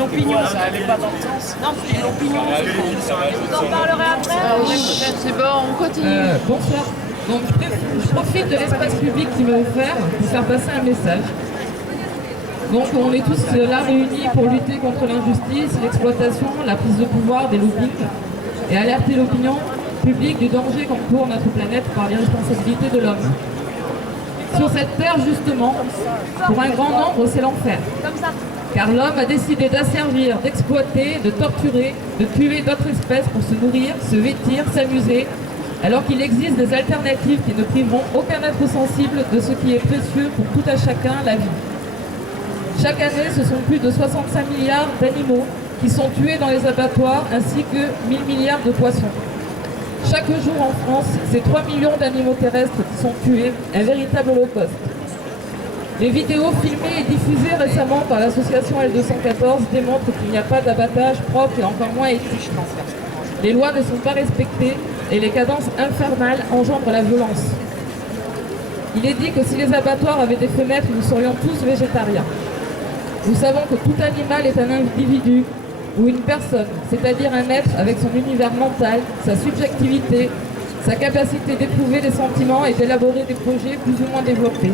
une opinion, ça allait pas dans le sens. Non, c'est une opinion. Vous en parlerez après. C'est bon, on continue. Bonsoir. Donc, je profite de l'espace public qui m'est offert pour faire passer un message. Donc, on est tous là réunis pour lutter contre l'injustice, l'exploitation, la prise de pouvoir des lobbies et alerter l'opinion publique du danger qu'encourt notre planète par l'irresponsabilité de l'homme. Sur cette terre, justement, pour un grand nombre, c'est l'enfer. Car l'homme a décidé d'asservir, d'exploiter, de torturer, de tuer d'autres espèces pour se nourrir, se vêtir, s'amuser, alors qu'il existe des alternatives qui ne priveront aucun être sensible de ce qui est précieux pour tout à chacun, la vie. Chaque année, ce sont plus de 65 milliards d'animaux qui sont tués dans les abattoirs, ainsi que 1000 milliards de poissons. Chaque jour en France, c'est 3 millions d'animaux terrestres qui sont tués, un véritable holocauste. Les vidéos filmées et diffusées récemment par l'association L214 démontrent qu'il n'y a pas d'abattage propre et encore moins éthique. Les lois ne sont pas respectées et les cadences infernales engendrent la violence. Il est dit que si les abattoirs avaient des fenêtres, nous serions tous végétariens. Nous savons que tout animal est un individu ou une personne, c'est-à-dire un être avec son univers mental, sa subjectivité, sa capacité d'éprouver des sentiments et d'élaborer des projets plus ou moins développés.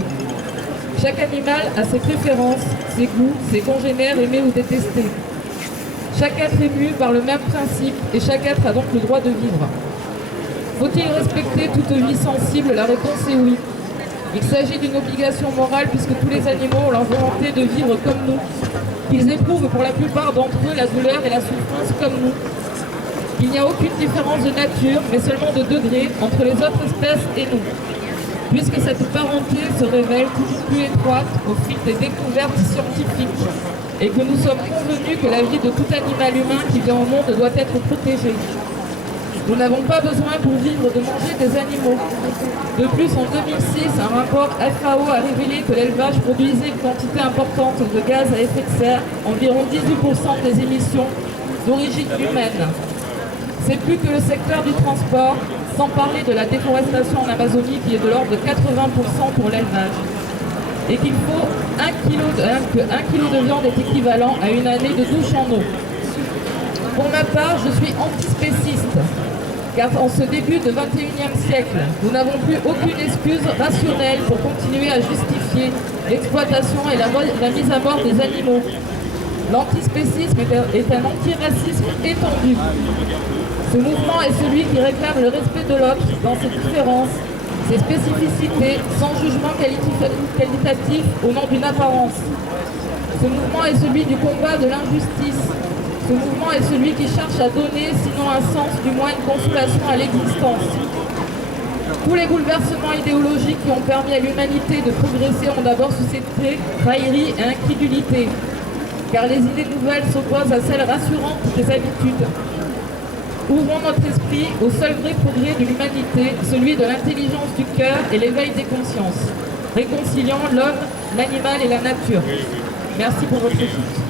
Chaque animal a ses préférences, ses goûts, ses congénères aimés ou détestés. Chaque être est mu par le même principe et chaque être a donc le droit de vivre. Faut-il respecter toute vie sensible? La réponse est oui. Il s'agit d'une obligation morale puisque tous les animaux ont la volonté de vivre comme nous, qu'ils éprouvent pour la plupart d'entre eux la douleur et la souffrance comme nous. Il n'y a aucune différence de nature, mais seulement de degré entre les autres espèces et nous. Puisque cette parenté se révèle toujours plus étroite au fil des découvertes scientifiques et que nous sommes convenus que la vie de tout animal humain qui vient au monde doit être protégée. Nous n'avons pas besoin pour vivre de manger des animaux. De plus, en 2006, un rapport FAO a révélé que l'élevage produisait une quantité importante de gaz à effet de serre, environ 18% des émissions d'origine humaine. C'est plus que le secteur du transport, sans parler de la déforestation en Amazonie qui est de l'ordre de 80% pour l'élevage. Et qu'il faut 1 kg de viande est équivalent à une année de douche en eau. Pour ma part, je suis antispéciste, car en ce début de 21e siècle, nous n'avons plus aucune excuse rationnelle pour continuer à justifier l'exploitation et la mise à mort des animaux. L'antispécisme est un antiracisme étendu. Ce mouvement est celui qui réclame le respect de l'autre dans ses différences, ses spécificités, sans jugement qualitatif au nom d'une apparence. Ce mouvement est celui du combat de l'injustice. Ce mouvement est celui qui cherche à donner, sinon un sens, du moins une consolation à l'existence. Tous les bouleversements idéologiques qui ont permis à l'humanité de progresser ont d'abord suscité raillerie et incrédulité, car les idées nouvelles s'opposent à celles rassurantes des habitudes. Ouvrons notre esprit au seul vrai progrès de l'humanité, celui de l'intelligence du cœur et l'éveil des consciences, réconciliant l'homme, l'animal et la nature. Merci pour votre écoute.